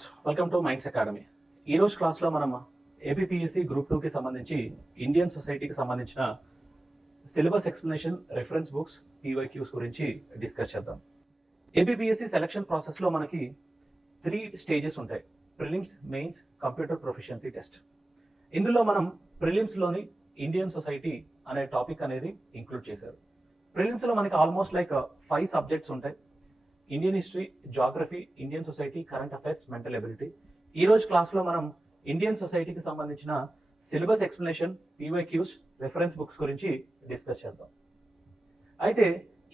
Students, welcome to minds academy. ఈరోజు క్లాస్లో మనం ఏపీపీఎస్సీ గ్రూప్ 2కి సంబంధించి ఇండియన్ సొసైటీకి సంబంధించిన syllabus explanation, reference books, PYQs గురించి డిస్కస్ చేద్దాం. ఏపీపీఎస్సీ సెలక్షన్ ప్రాసెస్లో మనకి 3 స్టేజెస్ ఉంటాయి: prelims, mains, computer proficiency test. ఇందులో మనం ప్రిలిమ్స్లోని ఇండియన్ సొసైటీ అనే టాపిక్ అనేది ఇంక్లూడ్ చేశారు. ప్రిలిమ్స్లో మనకి ఆల్మోస్ట్ లైక్ 5 సబ్జెక్ట్స్ ఉంటాయి: Indian history, geography, Indian society, current affairs, mental ability. ఈ రోజు క్లాస్లో మనం ఇండియన్ సొసైటీకి సంబంధించిన syllabus explanation, PYQs, reference books గురించి డిస్కస్ చేద్దాం. అయితే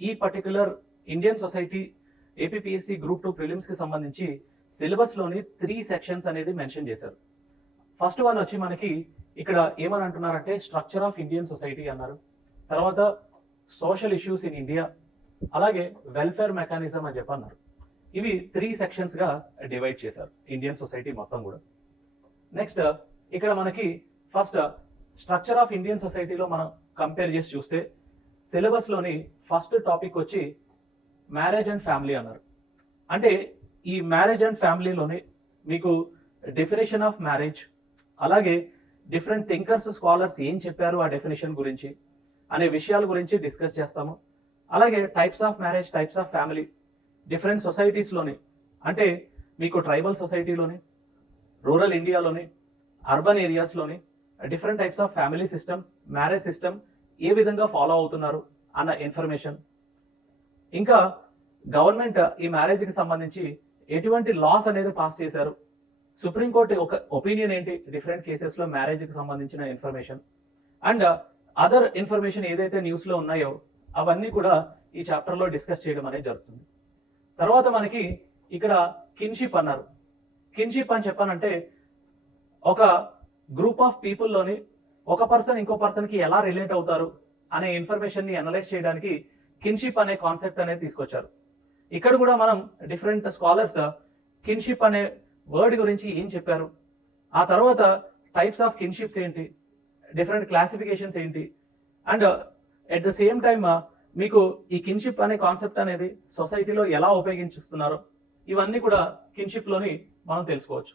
ఈ particular Indian society APPSC group 2 ప్రిలిమ్స్కి సంబంధించి సిలబస్లోని 3 సెక్షన్స్ అనేది మెన్షన్ చేశారు. ఫస్ట్ వన్ వచ్చి మనకి ఇక్కడ ఏమని అంటున్నారంటే స్ట్రక్చర్ ఆఫ్ ఇండియన్ సొసైటీ అన్నారు. తర్వాత సోషల్ ఇష్యూస్ ఇన్ ఇండియా, అలాగే వెల్ఫేర్ మెకానిజం అని చెప్పన్నారు. ఇవి 3 సెక్షన్స్గా డివైడ్ చేశారు ఇండియన్ సొసైటీ మొత్తం కూడా. నెక్స్ట్ ఇక్కడ మనకి ఫస్ట్ స్ట్రక్చర్ ఆఫ్ ఇండియన్ సొసైటీలో మనం కంపేర్ చేసి చూస్తే సిలబస్లోని ఫస్ట్ టాపిక్ వచ్చి మ్యారేజ్ అండ్ ఫ్యామిలీ అన్నారు. అంటే ఈ మ్యారేజ్ అండ్ ఫ్యామిలీలోనే మీకు డెఫినేషన్ ఆఫ్ మ్యారేజ్, అలాగే డిఫరెంట్ థింకర్స్, స్కాలర్స్ ఏం చెప్పారు ఆ డెఫినేషన్ గురించి అనే విషయాల గురించి డిస్కస్ చేస్తాము. అలాగే types of marriage, types of family, different సొసైటీస్లోని, అంటే మీకు ట్రైబల్ సొసైటీలోని, రూరల్ ఇండియాలోని, అర్బన్ ఏరియాస్లోని different types of family system, marriage system ఏ విధంగా ఫాలో అవుతున్నారు అన్న ఇన్ఫర్మేషన్. ఇంకా గవర్నమెంట్ ఈ మ్యారేజ్కి సంబంధించి ఎటువంటి లాస్ అనేది పాస్ చేశారు, సుప్రీంకోర్టు ఒక ఒపీనియన్ ఏంటి డిఫరెంట్ కేసెస్లో మ్యారేజ్కి సంబంధించిన ఇన్ఫర్మేషన్, అండ్ అదర్ ఇన్ఫర్మేషన్ ఏదైతే న్యూస్లో ఉన్నాయో అవన్నీ కూడా ఈ చాప్టర్లో డిస్కస్ చేయడం అనేది జరుగుతుంది. తర్వాత మనకి ఇక్కడ కిన్షిప్ అన్నారు. కిన్షిప్ అని చెప్పానంటే ఒక గ్రూప్ ఆఫ్ పీపుల్లోని ఒక పర్సన్ ఇంకో పర్సన్కి ఎలా రిలేట్ అవుతారు అనే ఇన్ఫర్మేషన్ని అనలైజ్ చేయడానికి కిన్షిప్ అనే కాన్సెప్ట్ అనేది తీసుకొచ్చారు. ఇక్కడ కూడా మనం డిఫరెంట్ స్కాలర్స్ కిన్షిప్ అనే వర్డ్ గురించి ఏం చెప్పారు, ఆ తర్వాత టైప్స్ ఆఫ్ కిన్షిప్స్ ఏంటి, డిఫరెంట్ క్లాసిఫికేషన్స్ ఏంటి, and at the same time మీకు ఈ కిన్షిప్ అనే కాన్సెప్ట్ అనేది సొసైటీలో ఎలా ఉపయోగించుస్తున్నారు, ఇవన్నీ కూడా కిన్షిప్లోని మనం తెలుసుకోవచ్చు.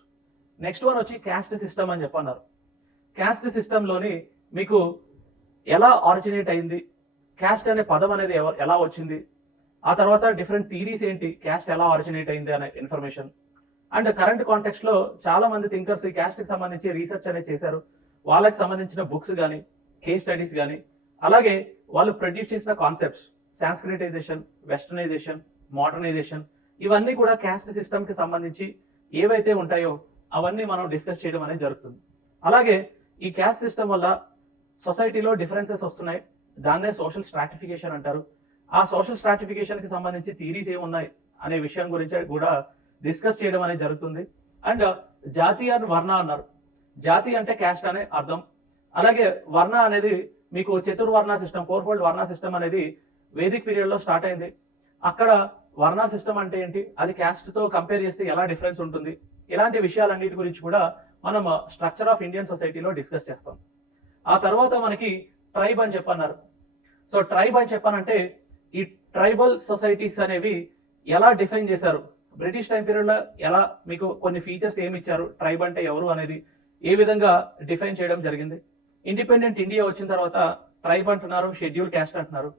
నెక్స్ట్ వన్ వచ్చి క్యాస్ట్ సిస్టమ్ అని చెప్పన్నారు. క్యాస్ట్ సిస్టంలోని మీకు ఎలా ఆరిజినేట్ అయింది, క్యాస్ట్ అనే పదం అనేది ఎలా వచ్చింది, ఆ తర్వాత డిఫరెంట్ థీరీస్ ఏంటి, క్యాస్ట్ ఎలా ఆరిజినేట్ అయింది అనే ఇన్ఫర్మేషన్. అండ్ కరెంట్ కాంటెక్స్ట్ లో చాలా మంది థింకర్స్ ఈ క్యాస్ట్కి సంబంధించి రీసెర్చ్ అనేది చేశారు. వాళ్ళకి సంబంధించిన బుక్స్ కానీ, కేస్ స్టడీస్ కానీ, అలాగే వాళ్ళు ప్రొడ్యూస్ చేసిన కాన్సెప్ట్స్, సాంస్క్రిటైజేషన్, వెస్టర్నైజేషన్, మోడర్నైజేషన్, ఇవన్నీ కూడా క్యాస్ట్ సిస్టమ్కి సంబంధించి ఏవైతే ఉంటాయో అవన్నీ మనం డిస్కస్ చేయడం అనేది జరుగుతుంది. అలాగే ఈ క్యాస్ట్ సిస్టమ్ వల్ల సొసైటీలో డిఫరెన్సెస్ వస్తున్నాయి, దాన్నే సోషల్ స్ట్రాటిఫికేషన్ అంటారు. ఆ సోషల్ స్ట్రాటిఫికేషన్కి సంబంధించి థీరీస్ ఏమున్నాయి అనే విషయం గురించి కూడా డిస్కస్ చేయడం అనేది జరుగుతుంది. అండ్ జాతి అండ్ వర్ణ అన్నారు. జాతి అంటే క్యాస్ట్ అనే అర్థం, అలాగే వర్ణ అనేది మీకు చతుర్వర్ణ సిస్టమ్, 4-fold వర్ణ సిస్టమ్ అనేది వేదిక్ పీరియడ్లో స్టార్ట్ అయింది. అక్కడ వర్ణ సిస్టమ్ అంటే ఏంటి, అది క్యాస్ట్తో కంపేర్ చేస్తే ఎలా డిఫరెన్స్ ఉంటుంది, ఇలాంటి విషయాలన్నిటి గురించి కూడా మనం స్ట్రక్చర్ ఆఫ్ ఇండియన్ సొసైటీలో డిస్కస్ చేస్తాం. ఆ తర్వాత మనకి ట్రైబ్ అని చెప్పన్నారు. సో ట్రైబ్ అని చెప్పానంటే ఈ ట్రైబల్ సొసైటీస్ అనేవి ఎలా డిఫైన్ చేశారు, బ్రిటిష్ టైం పీరియడ్లో ఎలా మీకు కొన్ని ఫీచర్స్ ఏమి ఇచ్చారు, ట్రైబ్ అంటే ఎవరు అనేది ఏ విధంగా డిఫైన్ చేయడం జరిగింది. ఇండిపెండెంట్ ఇండియా వచ్చిన తర్వాత ట్రైబ్ అంటున్నారు, షెడ్యూల్ క్యాస్ట్ అంటున్నారు.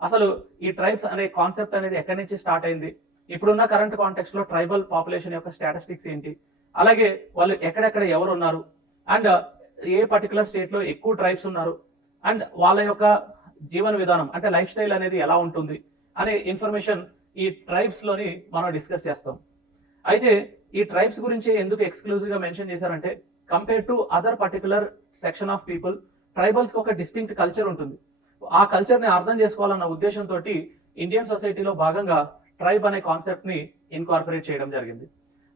అసలు ఈ ట్రైబ్స్ అనే కాన్సెప్ట్ అనేది ఎక్కడి నుంచి స్టార్ట్ అయింది, ఇప్పుడున్న కరెంట్ కాంటెక్స్ట్ లో ట్రైబల్ పాపులేషన్ యొక్క స్టాటిస్టిక్స్ ఏంటి, అలాగే వాళ్ళు ఎక్కడెక్కడ ఎవరు ఉన్నారు, అండ్ ఏ పర్టికులర్ స్టేట్ లో ఎక్కువ ట్రైబ్స్ ఉన్నారు, అండ్ వాళ్ళ యొక్క జీవన విధానం అంటే లైఫ్ స్టైల్ అనేది ఎలా ఉంటుంది అనే ఇన్ఫర్మేషన్ ఈ ట్రైబ్స్ లోని మనం డిస్కస్ చేస్తాం. అయితే ఈ ట్రైబ్స్ గురించి ఎందుకు ఎక్స్క్లూజివ్ గా మెన్షన్ చేశారంటే compare to other particular section of people, ట్రైబల్స్కి ఒక డిస్టింక్ట్ కల్చర్ ఉంటుంది. ఆ కల్చర్ని అర్థం చేసుకోవాలన్న ఉద్దేశంతో ఇండియన్ సొసైటీలో భాగంగా ట్రైబ్ అనే కాన్సెప్ట్ని ఇన్కార్పొరేట్ చేయడం జరిగింది.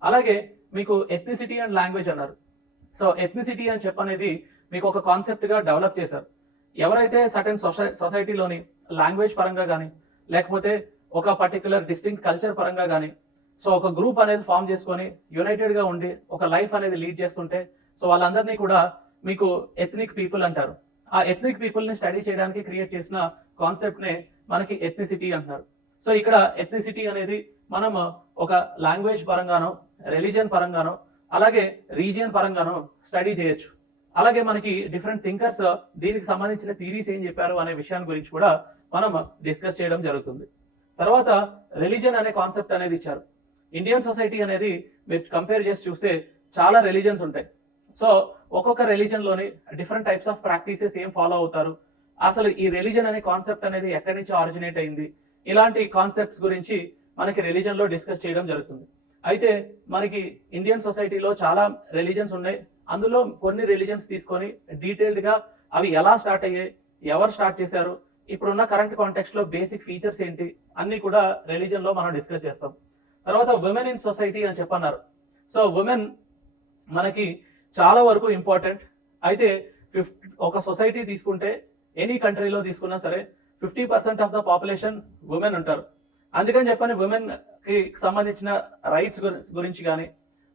అలాగే మీకు ఎథ్నిసిటీ అండ్ లాంగ్వేజ్ అన్నారు. సో ఎథ్నిసిటీ అని చెప్పనేది మీకు ఒక కాన్సెప్ట్గా డెవలప్ చేశారు. ఎవరైతే సర్టెన్ సొసైటీలోని లాంగ్వేజ్ పరంగా కానీ, లేకపోతే ఒక పర్టికులర్ డిస్టింక్ట్ కల్చర్ పరంగా కానీ, సో ఒక గ్రూప్ అనేది ఫామ్ చేసుకొని యునైటెడ్గా ఉండి ఒక లైఫ్ అనేది లీడ్ చేస్తుంటే, సో వాళ్ళందరినీ కూడా మీకు ఎథ్నిక్ పీపుల్ అంటారు. ఆ ఎథ్నిక్ పీపుల్ని స్టడీ చేయడానికి క్రియేట్ చేసిన కాన్సెప్ట్నే మనకి ఎథ్నిసిటీ అంటున్నారు. సో ఇక్కడ ఎథ్నిసిటీ అనేది మనం ఒక లాంగ్వేజ్ పరంగానో రిలీజియన్ పరంగానో అలాగే రీజియన్ పరంగానో స్టడీ చేయొచ్చు. అలాగే మనకి డిఫరెంట్ థింకర్స్ దీనికి సంబంధించిన థీరీస్ ఏం చెప్పారు అనే విషయాన్ని గురించి కూడా మనం డిస్కస్ చేయడం జరుగుతుంది. తర్వాత రిలీజియన్ అనే కాన్సెప్ట్ అనేది ఇచ్చారు. ఇండియన్ సొసైటీ అనేది మీరు కంపేర్ చేసి చూస్తే చాలా రిలీజన్స్ ఉంటాయి. సో ఒక్కొక్క రిలీజన్ లోని డిఫరెంట్ టైప్స్ ఆఫ్ ప్రాక్టీసెస్ ఏం ఫాలో అవుతారు, అసలు ఈ రిలీజన్ అనే కాన్సెప్ట్ అనేది ఎక్కడి నుంచి ఆరిజినేట్ అయింది, ఇలాంటి కాన్సెప్ట్స్ గురించి మనకి రిలీజన్ లో డిస్కస్ చేయడం జరుగుతుంది. అయితే మనకి ఇండియన్ సొసైటీలో చాలా రిలీజన్స్ ఉన్నాయి. అందులో కొన్ని రిలీజన్స్ తీసుకొని డీటెయిల్డ్ గా అవి ఎలా స్టార్ట్ అయ్యాయి, ఎవరు స్టార్ట్ చేశారు, ఇప్పుడున్న కరెంట్ కాంటెక్స్ట్ లో బేసిక్ ఫీచర్స్ ఏంటి అన్ని కూడా రిలీజన్ లో మనం డిస్కస్ చేస్తాం. తర్వాత ఉమెన్ ఇన్ సొసైటీ అని చెప్పన్నారు. సో ఉమెన్ మనకి చాలా వరకు ఇంపార్టెంట్. అయితే ఒక సొసైటీ తీసుకుంటే ఎనీ కంట్రీలో తీసుకున్నా సరే 50% ఆఫ్ ద పాపులేషన్ ఉమెన్ ఉంటారు. అందుకని చెప్పని ఉమెన్ కి సంబంధించిన రైట్స్ గురించి కానీ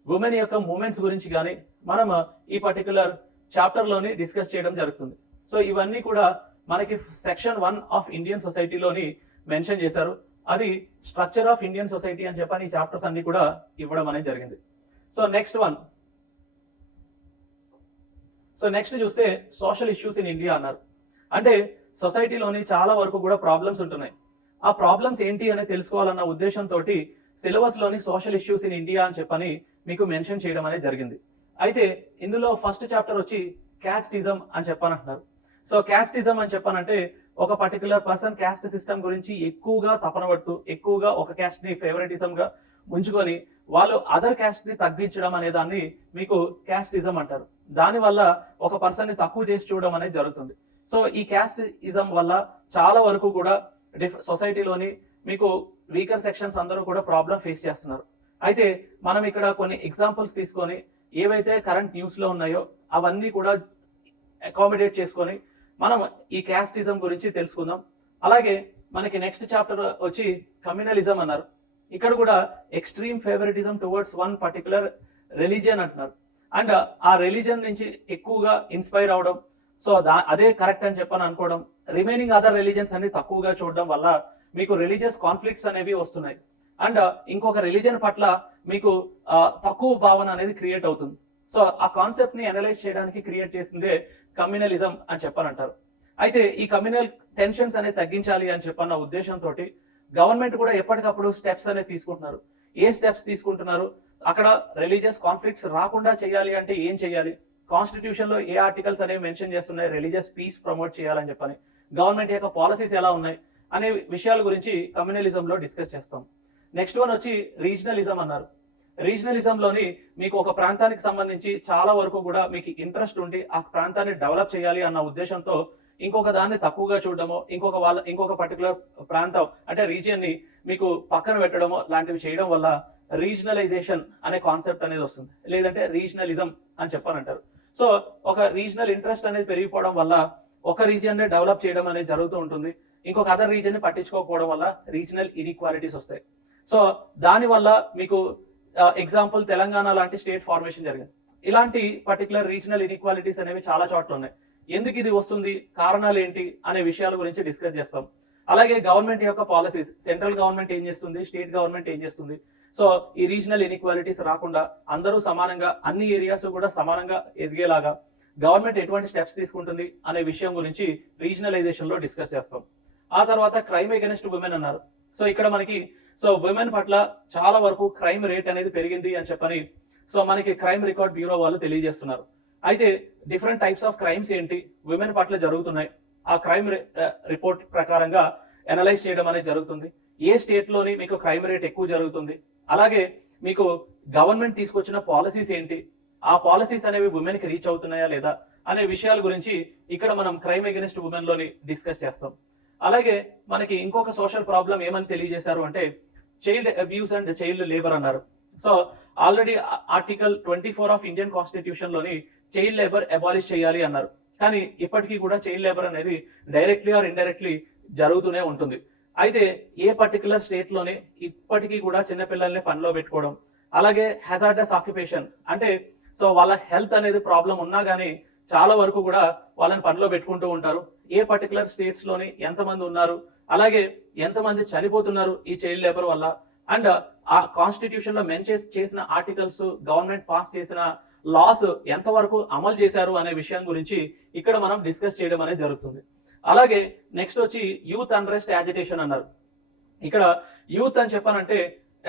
ఉమెన్ యొక్క మూమెంట్స్ గురించి కానీ మనం ఈ పర్టికులర్ చాప్టర్ లోని డిస్కస్ చేయడం జరుగుతుంది. సో ఇవన్నీ కూడా మనకి సెక్షన్ 1 ఆఫ్ ఇండియన్ సొసైటీలోని మెన్షన్ చేశారు. అది స్ట్రక్చర్ ఆఫ్ ఇండియన్ సొసైటీ అని చెప్పని ఈ చాప్టర్స్ అన్ని కూడా ఇవ్వడం అనేది జరిగింది. సో నెక్స్ట్ చూస్తే సోషల్ ఇష్యూస్ ఇన్ ఇండియా అన్నారు. అంటే సొసైటీలోని చాలా వరకు కూడా ప్రాబ్లమ్స్ ఉంటున్నాయి. ఆ ప్రాబ్లమ్స్ ఏంటి అని తెలుసుకోవాలన్న ఉద్దేశంతో సిలబస్ లోని సోషల్ ఇష్యూస్ ఇన్ ఇండియా అని చెప్పని మీకు మెన్షన్ చేయడం అనేది జరిగింది. అయితే ఇందులో ఫస్ట్ చాప్టర్ వచ్చి క్యాస్టిజం అని చెప్పనంటున్నారు. సో క్యాస్టిజం అని చెప్పానంటే ఒక పర్టికులర్ పర్సన్ క్యాస్ట్ సిస్టమ్ గురించి ఎక్కువగా తపన పడుతూ ఎక్కువగా ఒక క్యాస్ట్ ని ఫేవరెటిజం గా ఉంచుకొని వాళ్ళు అదర్ క్యాస్ట్ ని తగ్గించడం అనే దాన్ని మీకు క్యాస్టిజం అంటారు. దాని వల్ల ఒక పర్సన్ ని తక్కువ చేసి చూడడం అనేది జరుగుతుంది. సో ఈ క్యాస్టిజం వల్ల చాలా వరకు కూడా సొసైటీలోని మీకు వీకర్ సెక్షన్స్ అందరూ కూడా ప్రాబ్లం ఫేస్ చేస్తున్నారు. అయితే మనం ఇక్కడ కొన్ని ఎగ్జాంపుల్స్ తీసుకొని ఏవైతే కరెంట్ న్యూస్ లో ఉన్నాయో అవన్నీ కూడా అకామిడేట్ చేసుకొని మనం ఈ క్యాస్టిజం గురించి తెలుసుకుందాం. అలాగే మనకి నెక్స్ట్ చాప్టర్ వచ్చి కమ్యూనలిజం అన్నారు. ఇక్కడ కూడా extreme favouritism towards one particular religion అంటున్నారు. అండ్ ఆ రిలీజియన్ నుంచి ఎక్కువగా ఇన్స్పైర్ అవడం, సో అదే కరెక్ట్ అని చెప్పని అనుకోవడం, రిమైనింగ్ అదర్ రిలీజియన్స్ అన్ని తక్కువగా చూడడం వల్ల మీకు రిలీజియస్ కాన్ఫ్లిక్ట్స్ అనేవి వస్తున్నాయి. అండ్ ఇంకొక రిలీజియన్ పట్ల మీకు తక్కువ భావన అనేది క్రియేట్ అవుతుంది. సో ఆ కాన్సెప్ట్ ని అనలైజ్ చేయడానికి క్రియేట్ చేసిందే కమ్యూనలిజం అని చెప్పనంటారు. అయితే ఈ కమ్యూనల్ టెన్షన్స్ అనేది తగ్గించాలి అని చెప్పన్న ఉద్దేశంతో గవర్నమెంట్ కూడా ఎప్పటికప్పుడు స్టెప్స్ అనేది తీసుకుంటున్నారు. ఏ స్టెప్స్ తీసుకుంటున్నారు, అక్కడ రిలీజియస్ కాన్ఫ్లిక్ట్స్ రాకుండా చేయాలి అంటే ఏం చేయాలి, కాన్స్టిట్యూషన్ లో ఏ ఆర్టికల్స్ అనేవి మెన్షన్ చేస్తున్నాయి, రిలీజియస్ పీస్ ప్రమోట్ చేయాలని చెప్పని, గవర్నమెంట్ యొక్క పాలసీస్ ఎలా ఉన్నాయి అనే విషయాల గురించి కమ్యూనలిజం లో డిస్కస్ చేస్తాం. నెక్స్ట్ వన్ వచ్చి రీజనలిజం అన్నారు. రీజనలిజం లోని మీకు ఒక ప్రాంతానికి సంబంధించి చాలా వరకు కూడా మీకు ఇంట్రెస్ట్ ఉండి ఆ ప్రాంతాన్ని డెవలప్ చేయాలి అన్న ఉద్దేశంతో ఇంకొక దాన్ని తక్కువగా చూడడమో, ఇంకొక పర్టికులర్ ప్రాంతం అంటే రీజియన్ ని మీకు పక్కన పెట్టడమో లాంటివి చేయడం వల్ల రీజనలైజేషన్ అనే కాన్సెప్ట్ అనేది వస్తుంది, లేదంటే రీజనలిజం అని చెప్పనంటారు. సో ఒక రీజనల్ ఇంట్రెస్ట్ అనేది పెరిగిపోవడం వల్ల ఒక రీజియన్ ని డెవలప్ చేయడం అనేది జరుగుతూ ఉంటుంది. ఇంకొక అదర్ రీజియన్ ని పట్టించుకోకపోవడం వల్ల రీజనల్ ఇన్ఈక్వాలిటీస్ వస్తాయి. సో దాని వల్ల మీకు ఎగ్జాంపుల్ తెలంగాణ లాంటి స్టేట్ ఫార్మేషన్ జరిగింది. ఇలాంటి పర్టికులర్ రీజనల్ ఇన్ఈక్వాలిటీస్ అనేవి చాలా చోట్ల ఉన్నాయి. ఎందుకు ఇది వస్తుంది, కారణాలు ఏంటి అనే విషయాల గురించి డిస్కస్ చేస్తాం. అలాగే గవర్నమెంట్ యొక్క పాలసీస్, సెంట్రల్ గవర్నమెంట్ ఏం చేస్తుంది, స్టేట్ గవర్నమెంట్ ఏం చేస్తుంది, సో ఈ రీజనల్ ఇన్ఈక్వాలిటీస్ రాకుండా అందరూ సమానంగా అన్ని ఏరియాస్ కూడా సమానంగా ఎదిగేలాగా గవర్నమెంట్ ఎటువంటి స్టెప్స్ తీసుకుంటుంది అనే విషయం గురించి రీజనలైజేషన్ లో డిస్కస్ చేస్తాం. ఆ తర్వాత క్రైమ్ అగైన్స్ట్ ఉమెన్ అన్నారు. సో ఇక్కడ మనకి ఉమెన్ పట్ల చాలా వరకు క్రైమ్ రేట్ అనేది పెరిగింది అని చెప్పని మనకి క్రైమ్ రికార్డ్ బ్యూరో వాళ్ళు తెలియజేస్తున్నారు. అయితే డిఫరెంట్ టైప్స్ ఆఫ్ క్రైమ్స్ ఏంటి ఉమెన్ పట్ల జరుగుతున్నాయి, ఆ క్రైమ్ రిపోర్ట్ ప్రకారంగా అనలైజ్ చేయడం అనేది జరుగుతుంది. ఏ స్టేట్ లోని మీకు క్రైమ్ రేట్ ఎక్కువ జరుగుతుంది, అలాగే మీకు గవర్నమెంట్ తీసుకొచ్చిన పాలసీస్ ఏంటి, ఆ పాలసీస్ అనేవి ఉమెన్ కి రీచ్ అవుతున్నాయా లేదా అనే విషయాల గురించి ఇక్కడ మనం క్రైమ్ అగైన్స్ట్ ఉమెన్ లోని డిస్కస్ చేస్తాం. అలాగే మనకి ఇంకొక సోషల్ ప్రాబ్లం ఏమని తెలియజేశారు అంటే child abuse and child labour అన్నారు. So already article 24 of Indian constitution లోని చైల్డ్ లేబర్ అబాలిష్ చేయాలి అన్నారు. కానీ ఇప్పటికీ కూడా చైల్డ్ లేబర్ అనేది డైరెక్ట్లీ ఆర్ ఇండైరెక్ట్లీ జరుగుతూనే ఉంటుంది. అయితే ఏ పర్టికులర్ స్టేట్ లోనే ఇప్పటికీ కూడా చిన్నపిల్లల్ని పనిలో పెట్టుకోవడం, అలాగే హ్యాజార్డస్ ఆక్యుపేషన్ అంటే వాళ్ళ హెల్త్ అనేది ప్రాబ్లం ఉన్నా గానీ చాలా వరకు కూడా వాళ్ళని పనిలో పెట్టుకుంటూ ఉంటారు. ఏ పర్టికులర్ స్టేట్స్ లోని ఎంతమంది ఉన్నారు, అలాగే ఎంతమంది చనిపోతున్నారు ఈ చైల్డ్ లేబర్ వల్ల అండ్ ఆ కాన్స్టిట్యూషన్ లో మెన్షన్ చేసిన ఆర్టికల్స్, గవర్నమెంట్ పాస్ చేసిన లాస్ ఎంతవరకు అమలు చేశారు అనే విషయం గురించి ఇక్కడ మనం డిస్కస్ చేయడం అనేది జరుగుతుంది. అలాగే నెక్స్ట్ వచ్చి యూత్ అన్రెస్ట్ యాజిటేషన్ అన్నారు. ఇక్కడ యూత్ అని చెప్పానంటే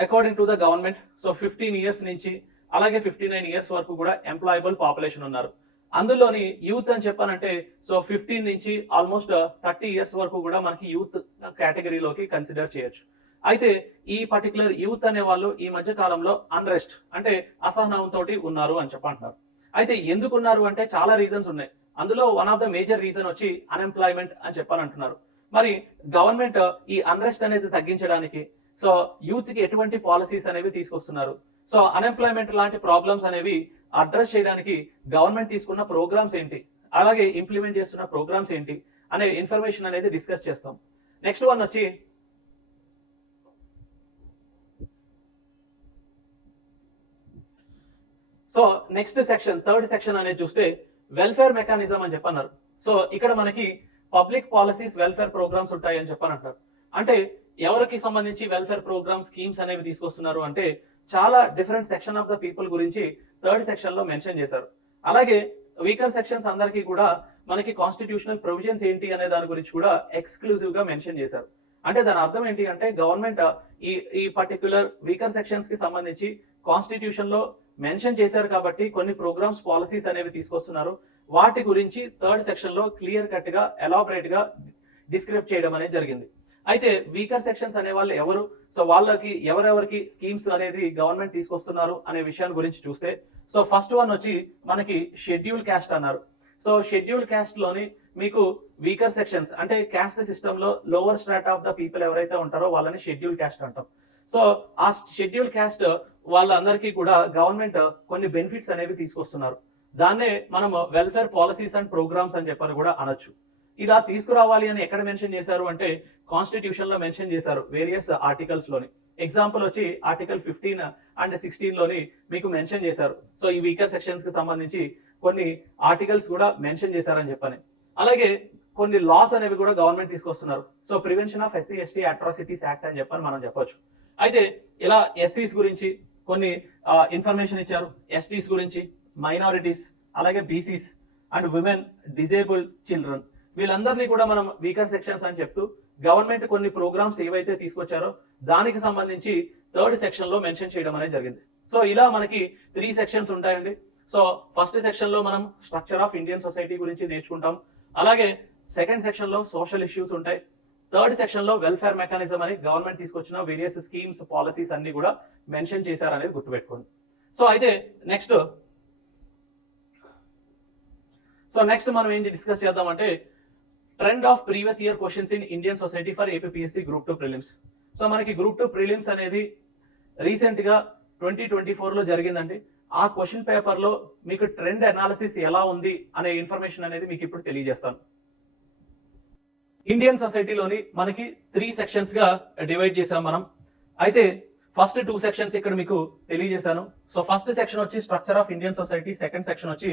according to the government 15 years నుంచి అలాగే 59 ఇయర్స్ వరకు కూడా ఎంప్లాయబుల్ పాపులేషన్ ఉన్నారు. అందులోని యూత్ అని చెప్పానంటే 15 నుంచి ఆల్మోస్ట్ 30 ఇయర్స్ వరకు కూడా మనకి యూత్ కేటగిరీలోకి కన్సిడర్ చేయొచ్చు. అయితే ఈ పర్టికులర్ యూత్ అనే వాళ్ళు ఈ మధ్య కాలంలో అన్రెస్ట్ అంటే అసహనంతో ఉన్నారు అని చెప్పంటున్నారు. అయితే ఎందుకు ఉన్నారు అంటే చాలా రీజన్స్ ఉన్నాయి. అందులో one of the major reason వచ్చి అన్ఎంప్లాయ్మెంట్ అని చెప్పాలంటున్నారు. మరి గవర్నమెంట్ ఈ అన్రెస్ట్ అనేది తగ్గించడానికి యూత్ కి ఎటువంటి పాలసీస్ అనేవి తీసుకొస్తున్నారు, అన్ఎంప్లాయ్మెంట్ లాంటి ప్రాబ్లమ్స్ అనేవి అడ్రస్ చేయడానికి గవర్నమెంట్ తీసుకున్న ప్రోగ్రామ్స్ ఏంటి, అలాగే ఇంప్లిమెంట్ చేస్తున్న ప్రోగ్రామ్స్ ఏంటి అనే ఇన్ఫర్మేషన్ అనేది డిస్కస్ చేస్తాం. నెక్స్ట్ వన్ వచ్చి నెక్స్ట్ సెక్షన్, థర్డ్ సెక్షన్ అనేది చూస్తే వెల్ఫేర్ మెకానిజం అని చెప్పన్నారు. ఇక్కడ మనకి పబ్లిక్ పాలసీస్, వెల్ఫేర్ ప్రోగ్రామ్స్ ఉంటాయి అని చెప్పనంటారు. అంటే ఎవరికి సంబంధించి వెల్ఫేర్ ప్రోగ్రామ్ స్కీమ్స్ అనేవి తీసుకొస్తున్నారు అంటే చాలా different section of the people గురించి థర్డ్ సెక్షన్ లో మెన్షన్ చేశారు. అలాగే వీకర్ సెక్షన్స్ అందరికీ కూడా మనకి కాన్స్టిట్యూషనల్ ప్రొవిజన్స్ ఏంటి అనే దాని గురించి కూడా ఎక్స్క్లూజివ్ గా మెన్షన్ చేశారు. అంటే దాని అర్థం ఏంటి అంటే గవర్నమెంట్ ఈ పర్టికులర్ వీకర్ సెక్షన్స్ కి సంబంధించి కాన్స్టిట్యూషన్ లో మెన్షన్ చేశారు కాబట్టి కొన్ని ప్రోగ్రామ్స్, పాలసీస్ అనేవి తీసుకొస్తున్నారు. వాటి గురించి థర్డ్ సెక్షన్ లో క్లియర్ కట్ గా ఎలాబరేట్ గా డిస్క్రైబ్ చేయడం అనేది జరిగింది. అయితే వీకర్ సెక్షన్స్ అనే వాళ్ళు ఎవరు, వాళ్ళకి ఎవరెవరికి స్కీమ్స్ అనేది గవర్నమెంట్ తీసుకొస్తున్నారు అనే విషయాన్ని గురించి చూస్తే ఫస్ట్ వన్ వచ్చి మనకి షెడ్యూల్ క్యాస్ట్ అన్నారు. షెడ్యూల్ క్యాస్ట్ లోని మీకు వీకర్ సెక్షన్స్ అంటే క్యాస్ట్ సిస్టమ్ లో lower strata of the people ఎవరైతే ఉంటారో వాళ్ళని షెడ్యూల్ క్యాస్ట్ అంటాం. ఆ షెడ్యూల్ క్యాస్ట్ వాళ్ళందరికీ కూడా గవర్నమెంట్ కొన్ని బెనిఫిట్స్ అనేవి తీసుకొస్తున్నారు. దాన్నే మనం వెల్ఫేర్ పాలసీస్ అండ్ ప్రోగ్రామ్స్ అని చెప్పని కూడా అనొచ్చు. ఇలా తీసుకురావాలి అని ఎక్కడ మెన్షన్ చేశారు అంటే కాన్స్టిట్యూషన్ లో మెన్షన్ చేశారు వేరియస్ ఆర్టికల్స్ లోని. ఎగ్జాంపుల్ వచ్చి ఆర్టికల్ 15 అండ్ 16 లోని మీకు మెన్షన్ చేశారు. ఈ వీకర్ సెక్షన్స్ కి సంబంధించి కొన్ని ఆర్టికల్స్ కూడా మెన్షన్ చేశారని చెప్పని. అలాగే కొన్ని లాస్ అనేవి కూడా గవర్నమెంట్ తీసుకొస్తున్నారు. Prevention of SC ST atrocities act అని చెప్పని మనం చెప్పొచ్చు. అయితే ఇలా ఎస్సీస్ గురించి కొన్ని ఇన్ఫర్మేషన్ ఇచ్చారు, ఎస్టీస్ గురించి, మైనారిటీస్, అలాగే BCs and women, disabled children, వీళ్ళందరినీ కూడా మనం వీకర్ సెక్షన్స్ అని చెప్తూ గవర్నమెంట్ కొన్ని ప్రోగ్రామ్స్ ఏవైతే తీసుకొచ్చారో దానికి సంబంధించి థర్డ్ సెక్షన్ లో మెన్షన్ చేయడం అనేది జరిగింది. ఇలా మనకి 3 సెక్షన్స్ ఉంటాయండి. ఫస్ట్ సెక్షన్ లో మనం స్ట్రక్చర్ ఆఫ్ ఇండియన్ సొసైటీ గురించి నేర్చుకుంటాం. అలాగే సెకండ్ సెక్షన్ లో సోషల్ ఇష్యూస్ ఉంటాయి. థర్డ్ సెక్షన్ లో వెల్ఫేర్ మెకానిజం అని గవర్నమెంట్ తీసుకొచ్చిన వేరియస్ స్కీమ్స్, పాలసీస్ అన్ని కూడా మెన్షన్ చేశారనేది గుర్తుపెట్టుకోండి. అయితే నెక్స్ట్ మనం ఏంటి డిస్కస్ చేద్దామంటే trend of previous year questions in Indian society for APSC group 2 prelims. మనకి గ్రూప్ 2 ప్రిలిమ్స్ అనేది రీసెంట్ గా 2024 లో జరిగిందండి. ఆ క్వశ్చన్ పేపర్ లో మీకు ట్రెండ్ అనాలిసిస్ ఎలా ఉంది అనే ఇన్ఫర్మేషన్ అనేది మీకు ఇప్పుడు తెలియజేస్తాను. ఇండియన్ సొసైటీలోని మనకి 3 సెక్షన్స్ గా డివైడ్ చేసాం మనం. అయితే ఫస్ట్ 2 సెక్షన్స్ ఇక్కడ మీకు తెలియజేశాను. ఫస్ట్ సెక్షన్ వచ్చి structure of Indian society, second section వచ్చి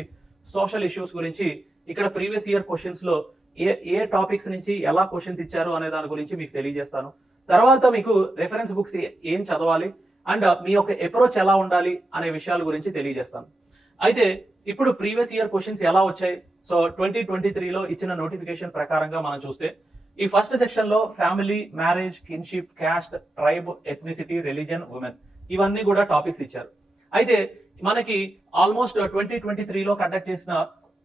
సోషల్ ఇష్యూస్ గురించి ఇక్కడ ప్రీవియస్ ఇయర్ క్వశ్చన్స్ లో ఏ టాపిక్స్ నుంచి ఎలా క్వశ్చన్స్ ఇచ్చారు అనే దాని గురించి మీకు తెలియజేస్తాను. తర్వాత మీకు రెఫరెన్స్ బుక్స్ ఏం చదవాలి అండ్ మీ యొక్క అప్రోచ్ ఎలా ఉండాలి అనే విషయాల గురించి తెలియజేస్తాను. అయితే ఇప్పుడు ప్రీవియస్ ఇయర్ క్వశ్చన్స్ ఎలా వచ్చాయి 2023లో ఇచ్చిన నోటిఫికేషన్ ప్రకారంగా మనం చూస్తే ఈ ఫస్ట్ సెక్షన్ లో family, marriage, kinship, caste, tribe, ethnicity, religion, women ఇవన్నీ కూడా టాపిక్స్ ఇచ్చారు. అయితే మనకి ఆల్మోస్ట్ 2023లో కండక్ట్ చేసిన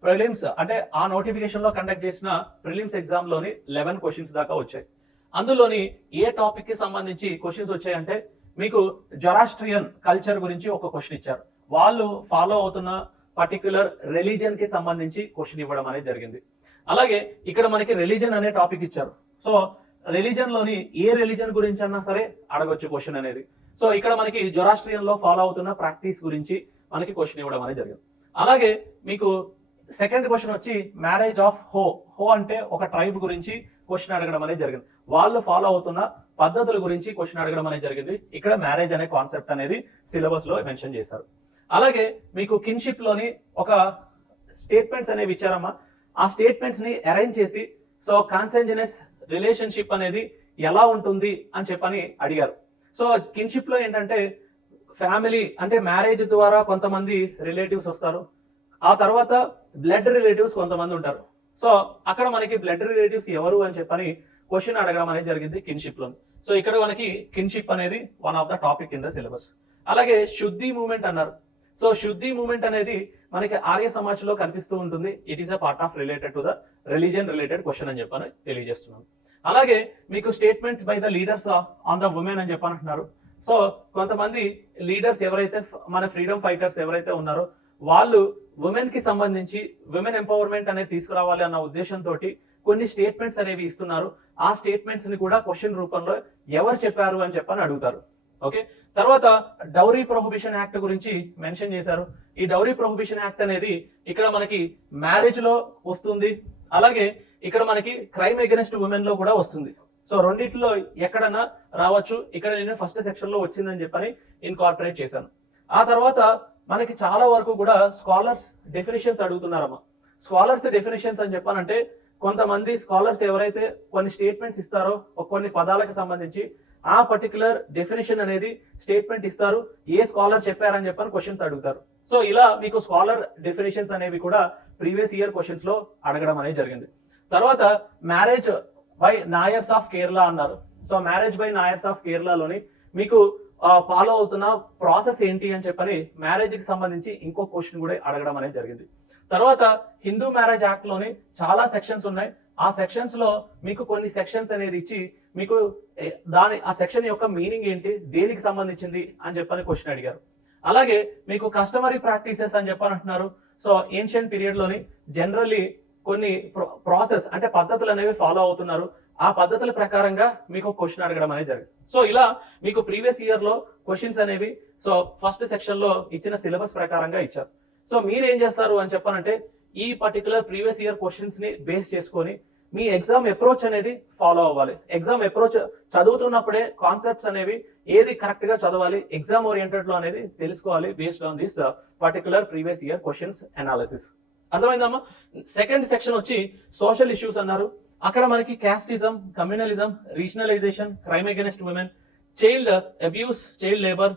ప్రిలిమ్స్ అంటే ఆ నోటిఫికేషన్ లో కండక్ట్ చేసిన ప్రిలిమ్స్ ఎగ్జామ్ లోని 11 క్వశ్చన్స్ దాకా వచ్చాయి. అందులోని ఏ టాపిక్ కి సంబంధించి క్వశ్చన్స్ వచ్చాయంటే మీకు జొరాస్ట్రియన్ కల్చర్ గురించి ఒక క్వశ్చన్ ఇచ్చారు. వాళ్ళు ఫాలో అవుతున్న పర్టిక్యులర్ రిలీజియన్ కి సంబంధించి క్వశ్చన్ ఇవ్వడం అనేది జరిగింది. అలాగే ఇక్కడ మనకి రిలీజియన్ అనే టాపిక్ ఇచ్చారు. రిలీజియన్ లోని ఏ రిలీజియన్ గురించి అన్నా సరే అడగొచ్చు క్వశ్చన్ అనేది. ఇక్కడ మనకి జొరాస్ట్రియన్ లో ఫాలో అవుతున్న ప్రాక్టీస్ గురించి మనకి క్వశ్చన్ ఇవ్వడం అనేది జరిగింది. అలాగే మీకు సెకండ్ క్వశ్చన్ వచ్చి మ్యారేజ్ ఆఫ్ హో అంటే ఒక ట్రైబ్ గురించి క్వశ్చన్ అడగడం అనేది జరిగింది. వాళ్ళు ఫాలో అవుతున్న పద్ధతుల గురించి క్వశ్చన్ అడగడం అనేది జరిగింది. ఇక్కడ మ్యారేజ్ అనే కాన్సెప్ట్ అనేది సిలబస్ లో మెన్షన్ చేశారు. అలాగే మీకు కిన్షిప్ లోని ఒక స్టేట్మెంట్స్ అనేవి ఇచ్చారమ్మా. ఆ స్టేట్మెంట్స్ ని అరేంజ్ చేసి కాన్సెంజనస్ రిలేషన్షిప్ అనేది ఎలా ఉంటుంది అని చెప్పని అడిగారు. సో కిన్షిప్ లో ఏంటంటే ఫ్యామిలీ అంటే మ్యారేజ్ ద్వారా కొంతమంది రిలేటివ్స్ వస్తారు, ఆ తర్వాత బ్లడ్ రిలేటివ్స్ కొంతమంది ఉంటారు. సో అక్కడ మనకి బ్లడ్ రిలేటివ్స్ ఎవరు అని చెప్పని క్వశ్చన్ అడగడం అనేది జరిగింది కిన్షిప్ లో. సో ఇక్కడ మనకి కిన్షిప్ అనేది one of the topic in the syllabus. అలాగే శుద్ధి మూమెంట్ అన్నారు. సో శుద్ధి మూమెంట్ అనేది మనకి ఆర్య సమాజ్ లో కనిపిస్తూ ఉంటుంది. It is a part of related to the religion related question అని చెప్పని తెలియజేస్తున్నాను. అలాగే మీకు statements by the leaders on the women అని చెప్పనంటున్నారు. సో కొంతమంది లీడర్స్ ఎవరైతే మన ఫ్రీడమ్ ఫైటర్స్ ఎవరైతే ఉన్నారో వాళ్ళు ఉమెన్ కి సంబంధించి ఉమెన్ ఎంపవర్మెంట్ అనేది తీసుకురావాలి అన్న ఉద్దేశంతో కొన్ని స్టేట్మెంట్స్ అనేవి ఇస్తున్నారు. ఆ స్టేట్మెంట్స్ ని కూడా క్వశ్చన్ రూపంలో ఎవరు చెప్పారు అని చెప్పని అడుగుతారు. ఓకే, తర్వాత డౌరీ ప్రొహిబిషన్ యాక్ట్ గురించి మెన్షన్ చేశారు. ఈ డౌరీ ప్రొహిబిషన్ యాక్ట్ అనేది ఇక్కడ మనకి మ్యారేజ్ లో వస్తుంది, అలాగే ఇక్కడ మనకి క్రైమ్ అగెన్స్ట్ ఉమెన్ లో కూడా వస్తుంది. సో రెండిట్లో ఎక్కడన్నా రావచ్చు. ఇక్కడ నేను ఫస్ట్ సెక్షన్ లో వచ్చిందని చెప్పని ఇన్కార్పొరేట్ చేశాను. ఆ తర్వాత మనకి చాలా వరకు కూడా స్కాలర్స్ డెఫినేషన్స్ అడుగుతున్నారమ్మా. స్కాలర్స్ డెఫినేషన్స్ అని చెప్పానంటే కొంతమంది స్కాలర్స్ ఎవరైతే కొన్ని స్టేట్మెంట్స్ ఇస్తారో కొన్ని పదాలకు సంబంధించి ఆ పర్టికులర్ డెఫినేషన్ అనేది స్టేట్మెంట్ ఇస్తారు, ఏ స్కాలర్ చెప్పారని చెప్పని క్వశ్చన్స్ అడుగుతారు. సో ఇలా మీకు స్కాలర్ డెఫినేషన్స్ అనేవి కూడా ప్రీవియస్ ఇయర్ క్వశ్చన్స్ లో అడగడం అనేది జరిగింది. తర్వాత marriage by Nairs of Kerala అన్నారు. So marriage by Nairs of కేరళలోని మీకు ఫాలో అవుతున్న ప్రాసెస్ ఏంటి అని చెప్పని మ్యారేజ్ కి సంబంధించి ఇంకో క్వశ్చన్ కూడా అడగడం అనేది జరిగింది. తర్వాత హిందూ మ్యారేజ్ యాక్ట్ లోని చాలా సెక్షన్స్ ఉన్నాయి. ఆ సెక్షన్స్ లో మీకు కొన్ని సెక్షన్స్ అనేది ఇచ్చి మీకు ఆ సెక్షన్ యొక్క మీనింగ్ ఏంటి, దేనికి సంబంధించింది అని చెప్పని క్వశ్చన్ అడిగారు. అలాగే మీకు కస్టమరీ ప్రాక్టీసెస్ అని చెప్పని అంటున్నారు. సో ఏన్షియంట్ పీరియడ్ లోని జనరల్లీ కొన్ని ప్రాసెస్ అంటే పద్ధతులు అనేవి ఫాలో అవుతున్నారు. ఆ పద్ధతుల ప్రకారంగా మీకు క్వశ్చన్ అడగడం అనేది జరిగింది. సో ఇలా మీకు ప్రీవియస్ ఇయర్ లో క్వశ్చన్స్ అనేవి సో ఫస్ట్ సెక్షన్ లో ఇచ్చిన సిలబస్ ప్రకారంగా ఇచ్చారు. సో మీరు ఏం చేస్తారు అని చెప్పానంటే ఈ పర్టికులర్ ప్రీవియస్ ఇయర్ క్వశ్చన్స్ ని బేస్ చేసుకొని మీ ఎగ్జామ్ అప్రోచ్ అనేది ఫాలో అవ్వాలి. ఎగ్జామ్ అప్రోచ్ చదువుతున్నప్పుడే కాన్సెప్ట్స్ అనేవి ఏది కరెక్ట్ గా చదవాలి, ఎగ్జామ్ ఓరియంటెడ్ లో అనేది తెలుసుకోవాలి based on this particular previous year questions analysis. అర్థమైందమ్మా? సెకండ్ సెక్షన్ వచ్చి సోషల్ ఇష్యూస్ అన్నారు. అక్కడ మనకి casteism, communalism, regionalization, crime against women, child abuse, child labour,